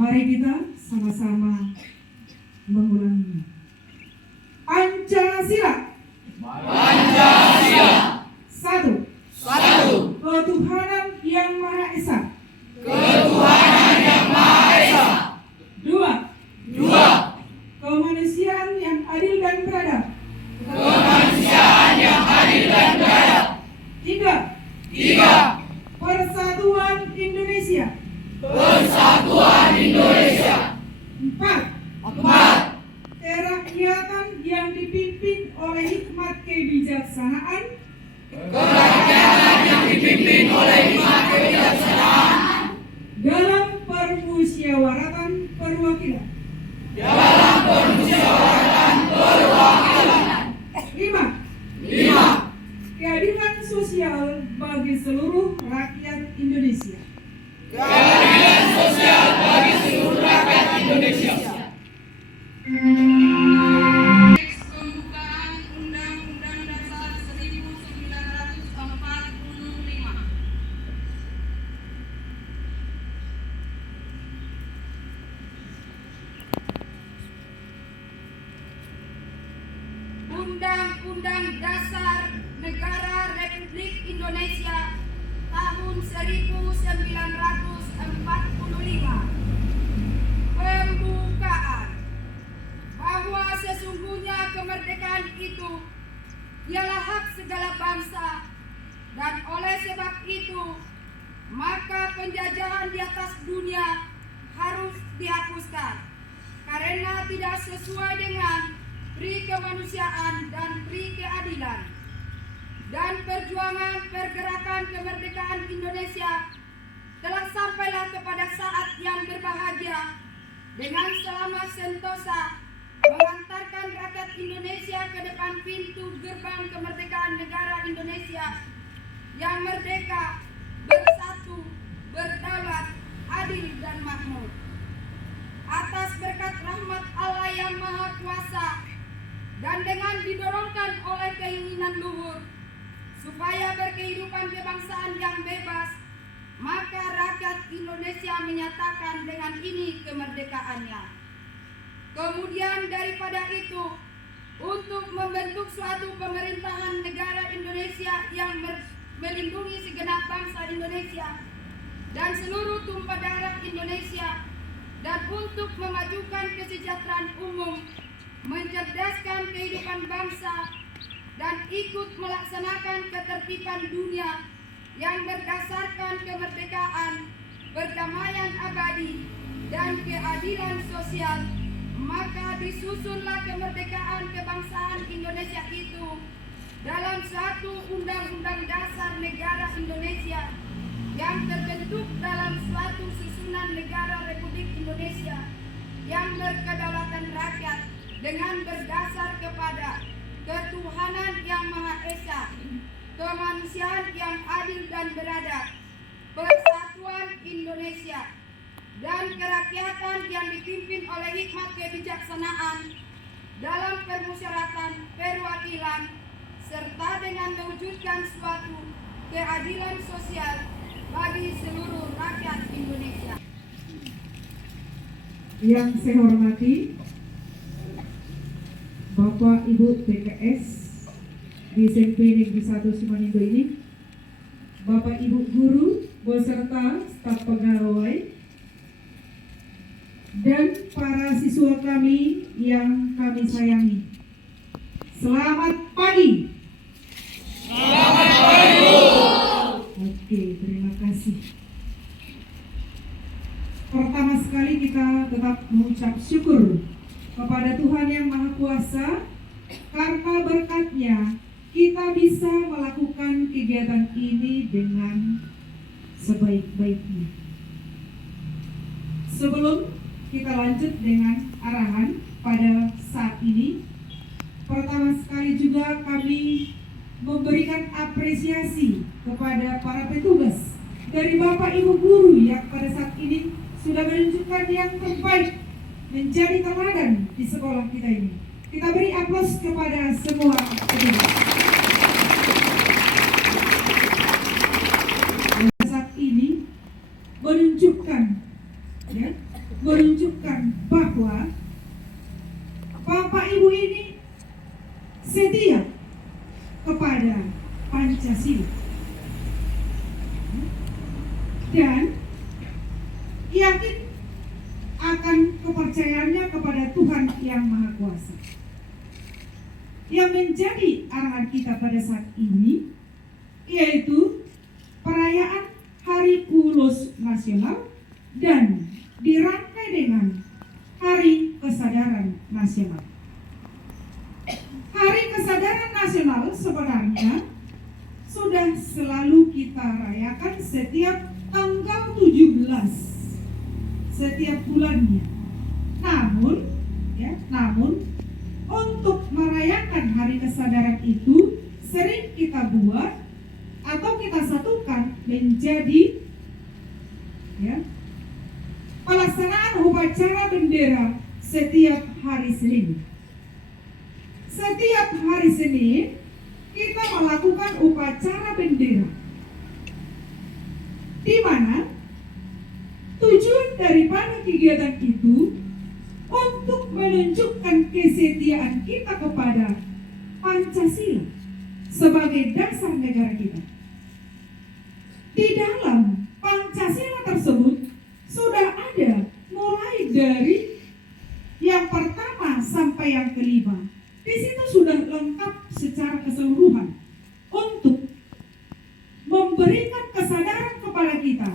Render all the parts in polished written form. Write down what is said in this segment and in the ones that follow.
Mari kita sama-sama mengulanginya. Pancasila. Pancasila. Satu. Satu. Ketuhanan yang Maha Esa. Ketuhanan yang Maha Esa. Dua. Dua. Kemanusiaan yang adil dan beradab. Kemanusiaan yang adil dan beradab. Tiga. Tiga. Persatuan Indonesia. Persatuan Indonesia. Empat. Empat. Kerakyatan yang dipimpin oleh hikmat kebijaksanaan. Kerakyatan yang dipimpin oleh hikmat kebijaksanaan. Dalam permusyawaratan perwakilan. Dalam permusyawaratan perwakilan. Lima. Lima. Keadilan sosial bagi seluruh rakyat Indonesia. Keadilan sosial bagi seluruh rakyat Indonesia. Teks pembukaan Undang-Undang Dasar 1945. Undang-Undang Dasar Negara Republik Indonesia tahun 1945. Pembukaan. Bahwa sesungguhnya kemerdekaan itu ialah hak segala bangsa, dan oleh sebab itu maka penjajahan di atas dunia harus dihapuskan karena tidak sesuai dengan pri kemanusiaan dan pri keadilan. Dan perjuangan pergerakan kemerdekaan Indonesia telah sampailah kepada saat yang berbahagia dengan selama sentosa mengantarkan rakyat Indonesia ke depan pintu gerbang kemerdekaan negara Indonesia yang merdeka, bersatu, berdaulat, adil dan makmur. Atas berkat rahmat Allah yang Maha Kuasa dan dengan didorongkan oleh keinginan luhur supaya berkehidupan kebangsaan yang bebas, maka rakyat Indonesia menyatakan dengan ini kemerdekaannya. Kemudian daripada itu, untuk membentuk suatu pemerintahan negara Indonesia yang melindungi segenap bangsa Indonesia dan seluruh tumpah darah Indonesia, dan untuk memajukan kesejahteraan umum, mencerdaskan kehidupan bangsa, dan ikut melaksanakan ketertiban dunia yang berdasarkan kemerdekaan, perdamaian abadi, dan keadilan sosial, maka disusunlah kemerdekaan kebangsaan Indonesia itu dalam suatu Undang-Undang Dasar Negara Indonesia yang terbentuk dalam suatu susunan negara Republik Indonesia yang berkedaulatan rakyat dengan berdasar kepada ketuhanan yang Maha Esa, kemanusiaan yang adil dan beradab, persatuan Indonesia, dan kerakyatan yang dipimpin oleh hikmat kebijaksanaan dalam permusyawaratan perwakilan, serta dengan mewujudkan suatu keadilan sosial bagi seluruh rakyat Indonesia. Yang saya hormati Bapak Ibu TKS di SMP Negeri 1 Simanindo ini, Bapak Ibu guru beserta staf pegawai, dan para siswa kami yang kami sayangi. Selamat pagi. Selamat pagi, Bu. Oke, terima kasih. Pertama sekali kita tetap mengucap syukur kepada Tuhan yang Maha Kuasa, karena berkat-Nya kita bisa melakukan kegiatan ini dengan sebaik-baiknya. Sebelum kita lanjut dengan arahan pada saat ini, pertama sekali juga kami memberikan apresiasi kepada para petugas dari Bapak Ibu guru yang pada saat ini sudah menunjukkan yang terbaik, menjadi teladan di sekolah kita ini. Kita beri aplaus kepada semua petugas. Pada saat ini menunjukkan, ya, Bapak Ibu ini setia kepada Pancasila dan yakin akan kepercayaannya kepada Tuhan Yang Maha Kuasa. Yang menjadi arahan kita pada saat ini yaitu perayaan Hari Ulus Nasional dan dirangkai dengan Hari Kesadaran Nasional. Hari Kesadaran Nasional sebenarnya sudah selalu kita rayakan setiap tanggal 17 setiap bulannya. Namun untuk merayakan Hari Kesadaran itu sering kita buat atau kita satukan menjadi pelaksanaan upacara bendera setiap hari Senin. Setiap hari Senin kita melakukan upacara bendera, di mana tujuan daripada kegiatan itu untuk menunjukkan kesetiaan kita kepada Pancasila sebagai dasar negara kita. Di dalam Pancasila tersebut sudah ada mulai dari yang pertama sampai yang kelima. Di situ sudah lengkap secara keseluruhan untuk memberikan kesadaran kepada kita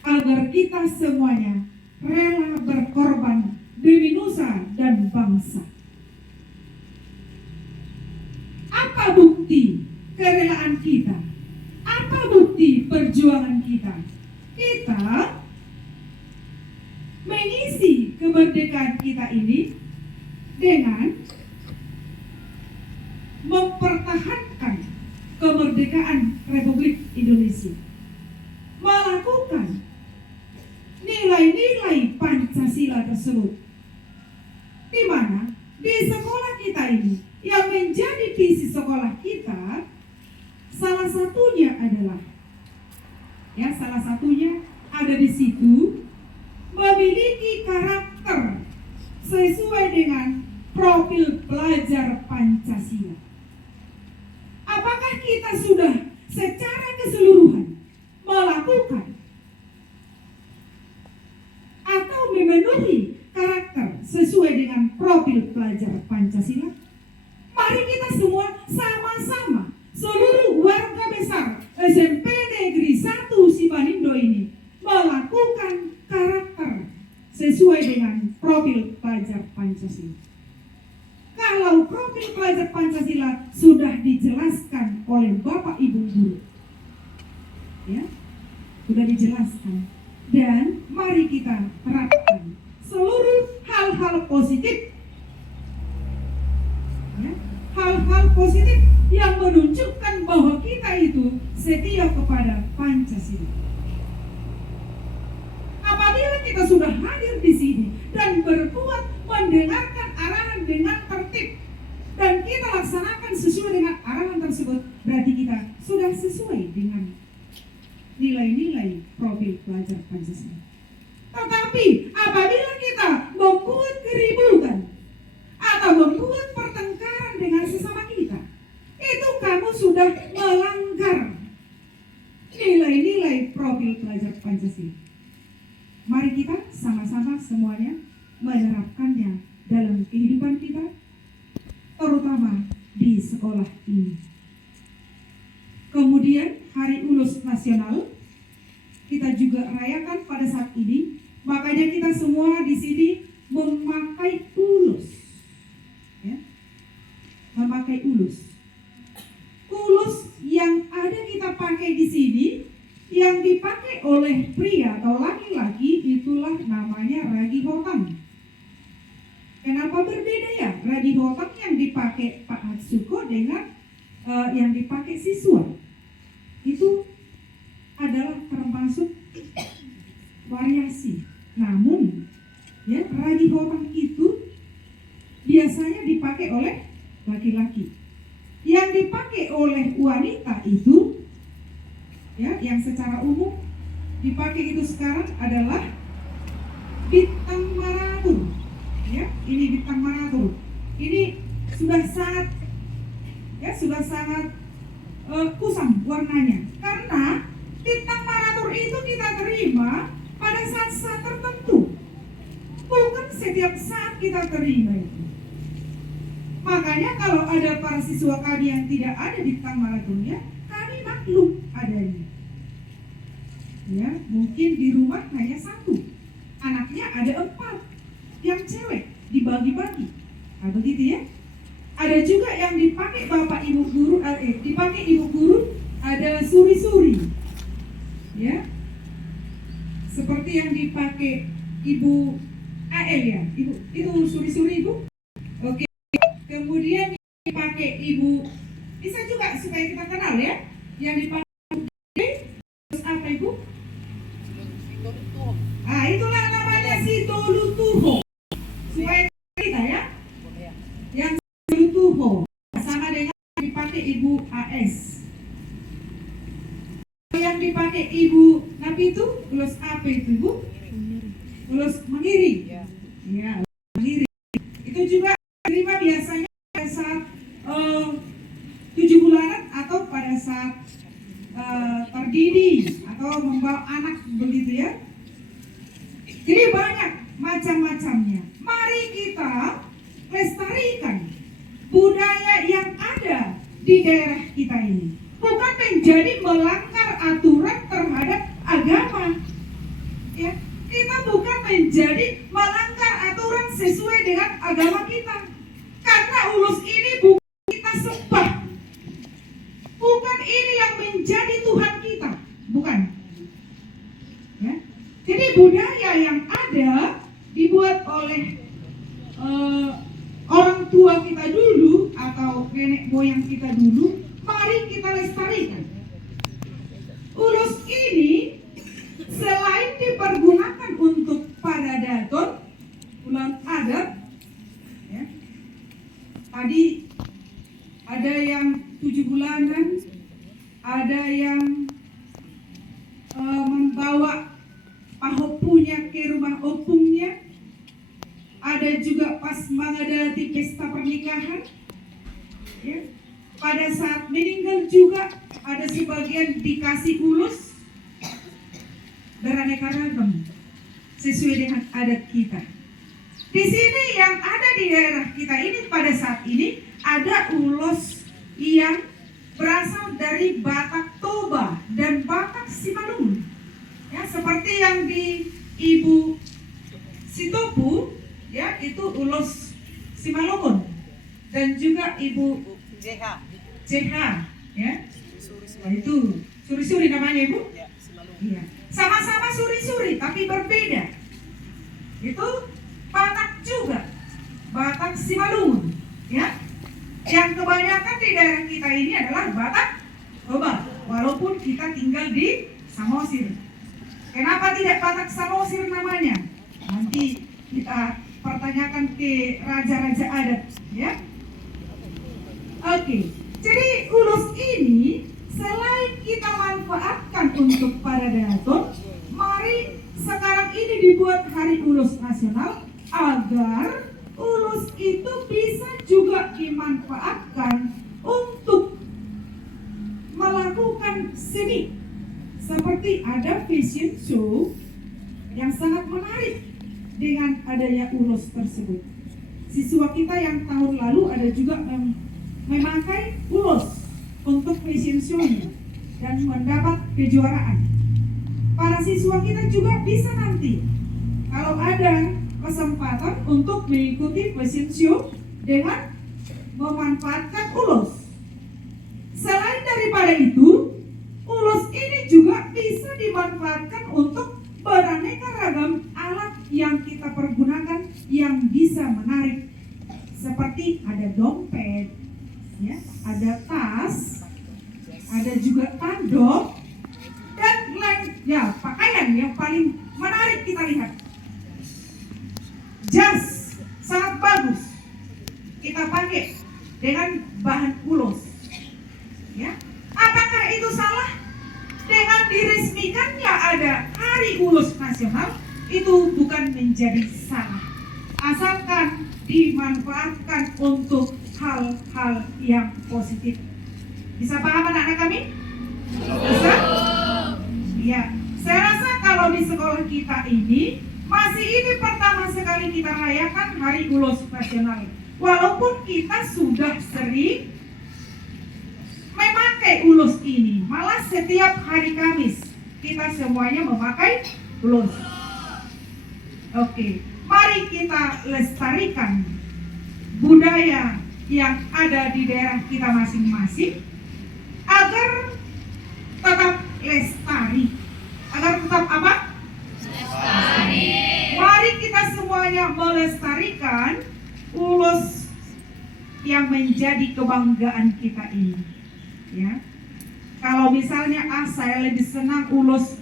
agar kita semuanya rela berkorban demi nusa dan bangsa. Apa bukti kerelaan kita? Apa bukti perjuangan kita? Kita mengisi kemerdekaan kita ini dengan mempertahankan kemerdekaan Republik Indonesia, melakukan nilai-nilai Pancasila tersebut, di mana di sekolah kita ini yang menjadi visi sekolah kita salah satunya adalah ada di situ memiliki karakter sesuai dengan profil pelajar Pancasila. Apakah kita sudah secara keseluruhan melakukan atau memenuhi karakter sesuai dengan profil pelajar Pancasila? Mari kita semua sama-sama, seluruh warga besar SMP Negeri 1 Simanindo ini melakukan karakter sesuai dengan profil pelajar Pancasila. Kalau profil pelajar Pancasila sudah dijelaskan oleh Bapak Ibu guru, sudah dijelaskan, dan mari kita terapkan seluruh hal-hal positif, hal-hal positif yang menunjukkan bahwa kita itu setia kepada Pancasila. Apabila kita sudah hadir di sini dan berbuat mendengarkan arahan dengan tertib dan kita laksanakan sesuai dengan arahan tersebut, berarti kita sudah sesuai dengan nilai-nilai profil pelajar Pancasila. Tetapi apabila kita membuat keributan atau membuat pertengkaran dengan sesama kita, itu kamu sudah melanggar nilai-nilai profil pelajar Pancasila. Mari kita sama-sama semuanya menerapkannya dalam kehidupan kita, terutama di sekolah ini. Kemudian Hari Ulus Nasional kita juga rayakan pada saat ini. Makanya kita semua di sini memakai ulus, memakai ulus. Ulus yang ada kita pakai di sini, yang dipakai oleh pria atau laki-laki, itulah namanya ragi hotang. Kenapa berbeda ya ragi hotang yang dipakai Pak Hatsuko dengan yang dipakai siswa? Itu adalah termasuk variasi. Namun ragi hotang itu biasanya dipakai oleh laki-laki. Yang dipakai oleh wanita itu yang secara umum dipakai itu sekarang adalah bintang marabur. ini bintang maratur. Ini sudah sangat kusam warnanya. Karena bintang maratur itu kita terima pada saat-saat tertentu, bukan setiap saat kita terima itu. Makanya kalau ada para siswa kami yang tidak ada bintang maraturnya, kami maklum adanya. Ya, mungkin di rumah hanya satu, anaknya ada 4, yang cewek dibagi-bagi, atau gitu ya. Ada juga yang dipakai bapak ibu guru, dipakai ibu guru, ada suri-suri, ya, seperti yang dipakai ibu AL ya, ibu itu suri-suri ibu. Oke, kemudian yang dipakai ibu, bisa juga supaya kita kenal ya, yang dipakai terus apa ibu? Ah, itulah namanya si Tolutuho. Supaya kita ya, yang Tolutuho sama dengan yang dipakai ibu AS. Yang dipakai ibu Napi itu ulos apa itu ibu? Ulos mengiring. Ya, mengiring. Itu juga terima biasanya pada saat 7 bulanan atau pada saat terdidi atau membawa anak begitu ya. Jadi banyak macam-macamnya. Mari kita lestarikan budaya yang ada di daerah kita ini. Bukan menjadi melanggar aturan terhadap agama. Ya, kita bukan menjadi melanggar aturan sesuai dengan agama kita. Karena ulus ini bukan kita sembah. Bukan ini yang menjadi Tuhan kita, bukan. Ya. Jadi budaya yang ada dibuat oleh orang tua kita dulu atau nenek moyang kita dulu, mari kita lestarikan. Ulus ini selain dipergunakan untuk para daton, ulang adat, ya, tadi ada yang 7 bulanan, ada yang membawa pahopunya ke rumah opungnya, ada juga pas menghadapi pesta pernikahan, ya. Pada saat meninggal juga ada sebagian dikasih ulus, beraneka ragam sesuai dengan adat kita. Di sini yang ada di daerah kita ini pada saat ini ada ulos yang berasal dari Batak Toba dan Batak Simalungun. Ya, seperti yang di Ibu Sitopu, ya, itu ulos Simalungun, dan juga Ibu JH, ya. Nah, itu suri-suri namanya Ibu. Iya. Sama-sama suri-suri tapi berbeda. Itu Batak juga, Batak Simalungun, ya. Yang kebanyakan di daerah kita ini adalah Batak Toba, walaupun kita tinggal di Samosir. Kenapa tidak Batak Samosir namanya? Nanti kita pertanyakan ke raja-raja adat, ya. Oke, jadi ulus ini selain kita manfaatkan untuk para daton, mari sekarang ini dibuat Hari Ulus Nasional agar ulus itu bisa juga dimanfaatkan untuk melakukan seni. Seperti ada fashion show yang sangat menarik dengan adanya ulus tersebut. Siswa kita yang tahun lalu ada juga memakai ulus untuk fashion show-nya dan mendapat kejuaraan. Para siswa kita juga bisa nanti kalau ada kesempatan untuk mengikuti fashion show dengan memanfaatkan ulus. Selain daripada itu, ulus ini juga bisa dimanfaatkan untuk beraneka ragam alat yang kita pergunakan yang bisa menarik. Seperti ada dompet, ya, ada tas, ada juga tanduk, dan lain, ya, pakaian yang paling menarik kita lihat. Jas sangat bagus kita pakai dengan bahan ulus, ya. Apakah itu salah? Dengan diresmikannya ada Hari Ulus Nasional itu bukan menjadi salah, asalkan dimanfaatkan untuk hal-hal yang positif. Bisa paham anak-anak kami? Bisa? Iya. Saya rasa kalau di sekolah kita ini masih ini pertama sekali kita rayakan Hari Ulos Nasional. Walaupun kita sudah sering memakai ulos ini, malah setiap hari Kamis kita semuanya memakai ulos. Oke, mari kita lestarikan budaya yang ada di daerah kita masing-masing agar tetap lestari. Agar tetap apa? Lestari. Mari kita semuanya melestarikan ulos yang menjadi kebanggaan kita ini. Ya, kalau misalnya saya lebih senang ulos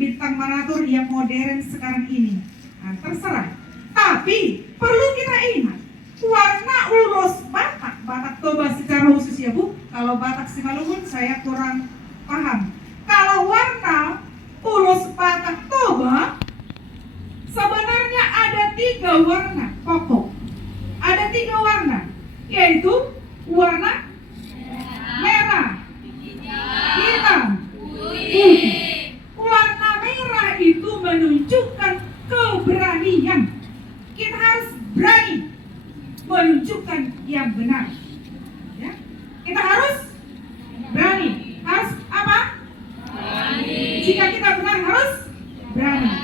bintang maratur yang modern sekarang ini, nah, terserah. Tapi perlu kita ingat warna ulos Batak Toba secara khusus ya Bu. Kalau Batak Simalungun saya kurang paham. Kalau warna ulos Batak Toba sebenarnya ada 3 warna pokok. Ada 3 warna, yaitu warna merah, hitam, putih. Warna merah itu menunjukkan keberanian. Kita harus berani menunjukkan yang benar. Ya. Kita harus berani. Harus apa? Berani. Jika kita benar harus berani.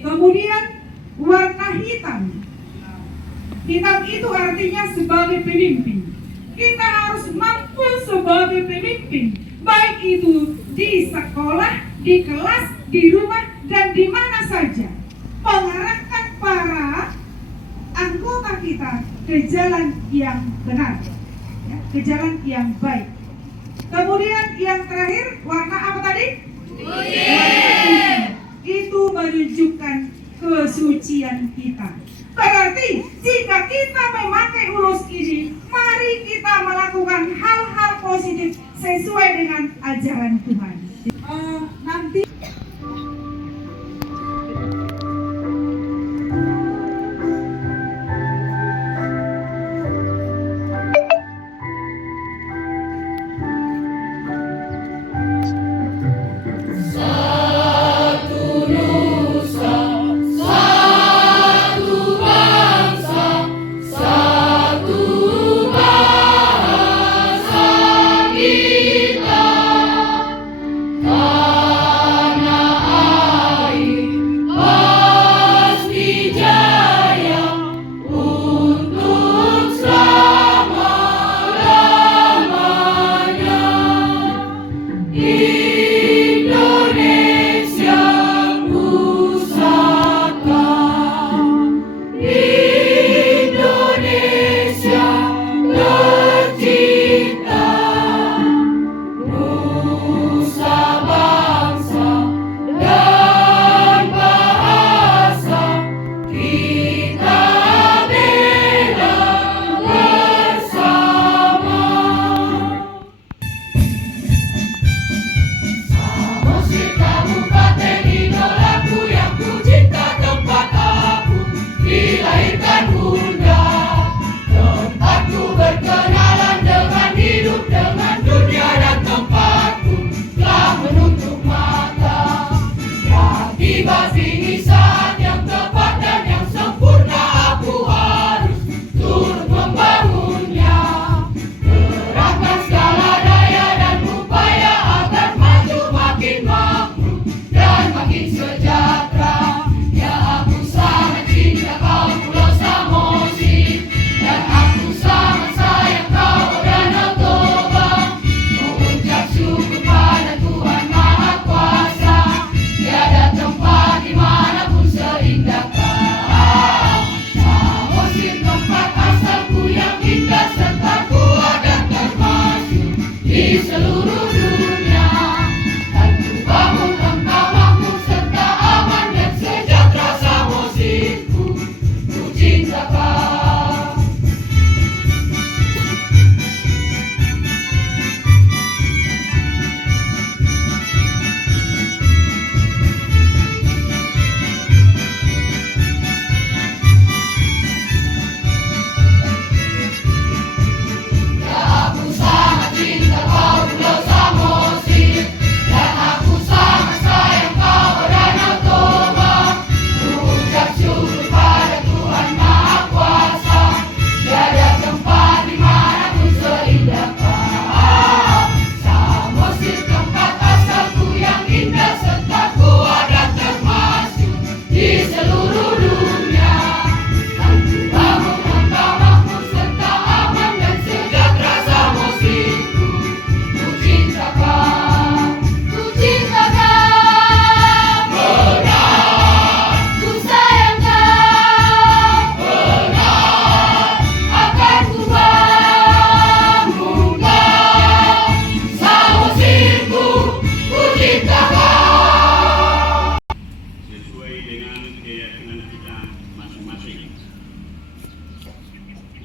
Kemudian warna hitam. Hitam itu artinya sebagai pemimpin. Kita harus mampu sebagai pemimpin, baik itu di sekolah, di kelas, di rumah, dan di mana saja, mengarahkan para anggota kita ke jalan yang benar, ya, ke jalan yang baik. Kemudian yang terakhir, warna apa tadi? Putih. Itu menunjukkan kesucian kita. Berarti jika kita memakai ulos ini, mari kita melakukan hal-hal positif sesuai dengan ajaran Tuhan. Nanti Satu nusa, satu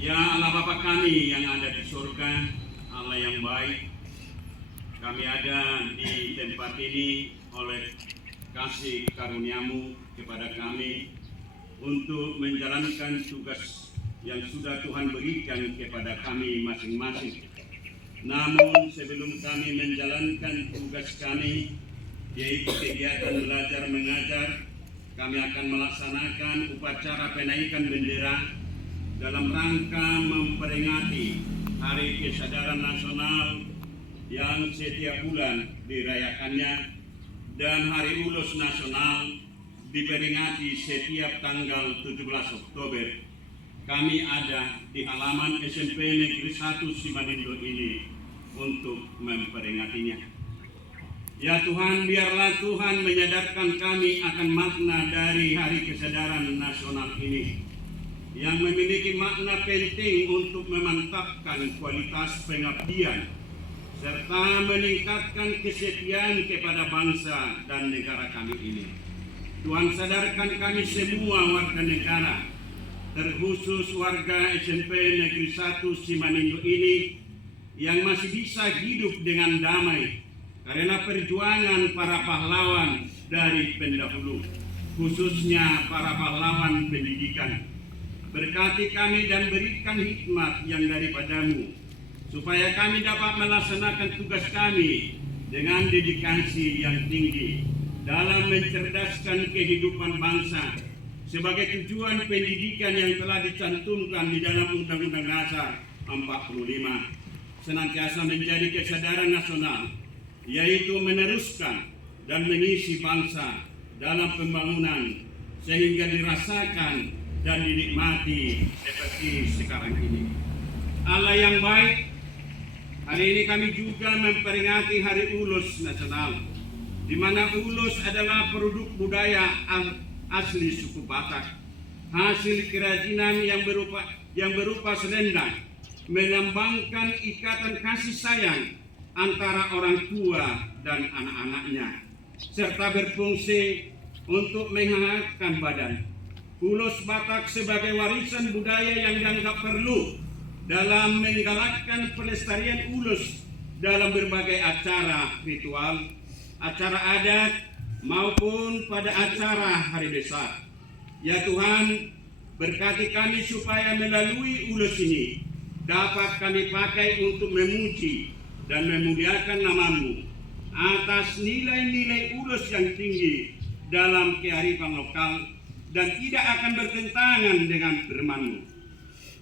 Ya Allah Bapa kami yang ada di surga, Allah yang baik, kami ada di tempat ini oleh kasih karunia-Mu kepada kami untuk menjalankan tugas yang sudah Tuhan berikan kepada kami masing-masing. Namun sebelum kami menjalankan tugas kami, yaitu kegiatan belajar mengajar, kami akan melaksanakan upacara penaikan bendera dalam rangka memperingati Hari Kesadaran Nasional yang setiap bulan dirayakannya dan Hari Ulus Nasional diperingati setiap tanggal 17 Oktober. Kami ada di halaman SMP Negeri 1 Simanindo ini untuk memperingatinya. Ya Tuhan, biarlah Tuhan menyadarkan kami akan makna dari Hari Kesadaran Nasional ini, yang memiliki makna penting untuk memantapkan kualitas pengabdian serta meningkatkan kesetiaan kepada bangsa dan negara kami ini. Tuhan, sadarkan kami semua warga negara, terkhusus warga SMP Negeri 1 Simanindo ini yang masih bisa hidup dengan damai karena perjuangan para pahlawan dari pendahulu, khususnya para pahlawan pendidikan. Berkati kami dan berikan hikmat yang daripada-Mu, supaya kami dapat melaksanakan tugas kami dengan dedikasi yang tinggi dalam mencerdaskan kehidupan bangsa sebagai tujuan pendidikan yang telah dicantumkan di dalam Undang-Undang Dasar 45, senantiasa menjadi kesadaran nasional, yaitu meneruskan dan mengisi bangsa dalam pembangunan sehingga dirasakan dan dinikmati seperti sekarang ini. Allah yang baik, hari ini kami juga memperingati Hari Ulus Nasional, di mana ulus adalah produk budaya asli suku Batak, hasil kerajinan yang berupa selendang, melambangkan ikatan kasih sayang antara orang tua dan anak-anaknya, serta berfungsi untuk menghangatkan badan. Ulus Batak sebagai warisan budaya yang dianggap perlu dalam menggalakkan pelestarian ulus dalam berbagai acara ritual, acara adat, maupun pada acara hari besar. Ya Tuhan, berkati kami supaya melalui ulus ini dapat kami pakai untuk memuji dan memuliakan nama-Mu atas nilai-nilai ulus yang tinggi dalam kearifan lokal dan tidak akan bertentangan dengan firman-Mu.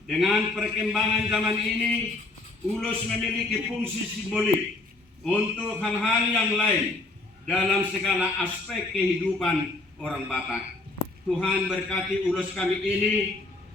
Dengan perkembangan zaman ini, ulus memiliki fungsi simbolik untuk hal-hal yang lain dalam segala aspek kehidupan orang Batak. Tuhan, berkati ulus kami ini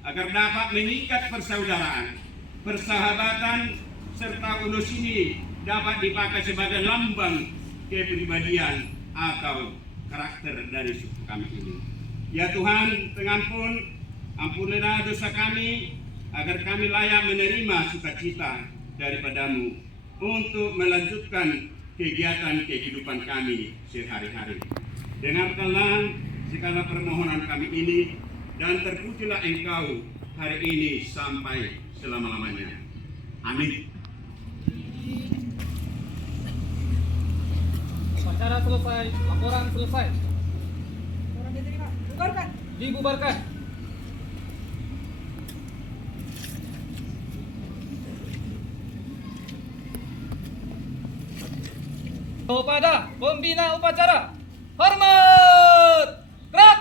agar dapat mengikat persaudaraan, persahabatan, serta ulus ini dapat dipakai sebagai lambang kepribadian atau karakter dari suku kami ini. Ya Tuhan, pengampun, ampunilah dosa kami, agar kami layak menerima sukacita daripada-Mu untuk melanjutkan kegiatan kehidupan kami sehari-hari. Dengarkanlah segala permohonan kami ini, dan terpujilah Engkau hari ini sampai selama-lamanya. Amin. Upacara selesai, laporan selesai. Orang diterima. Bubarkan. Dibubarkan. Kepada pembina upacara, hormat, gerak.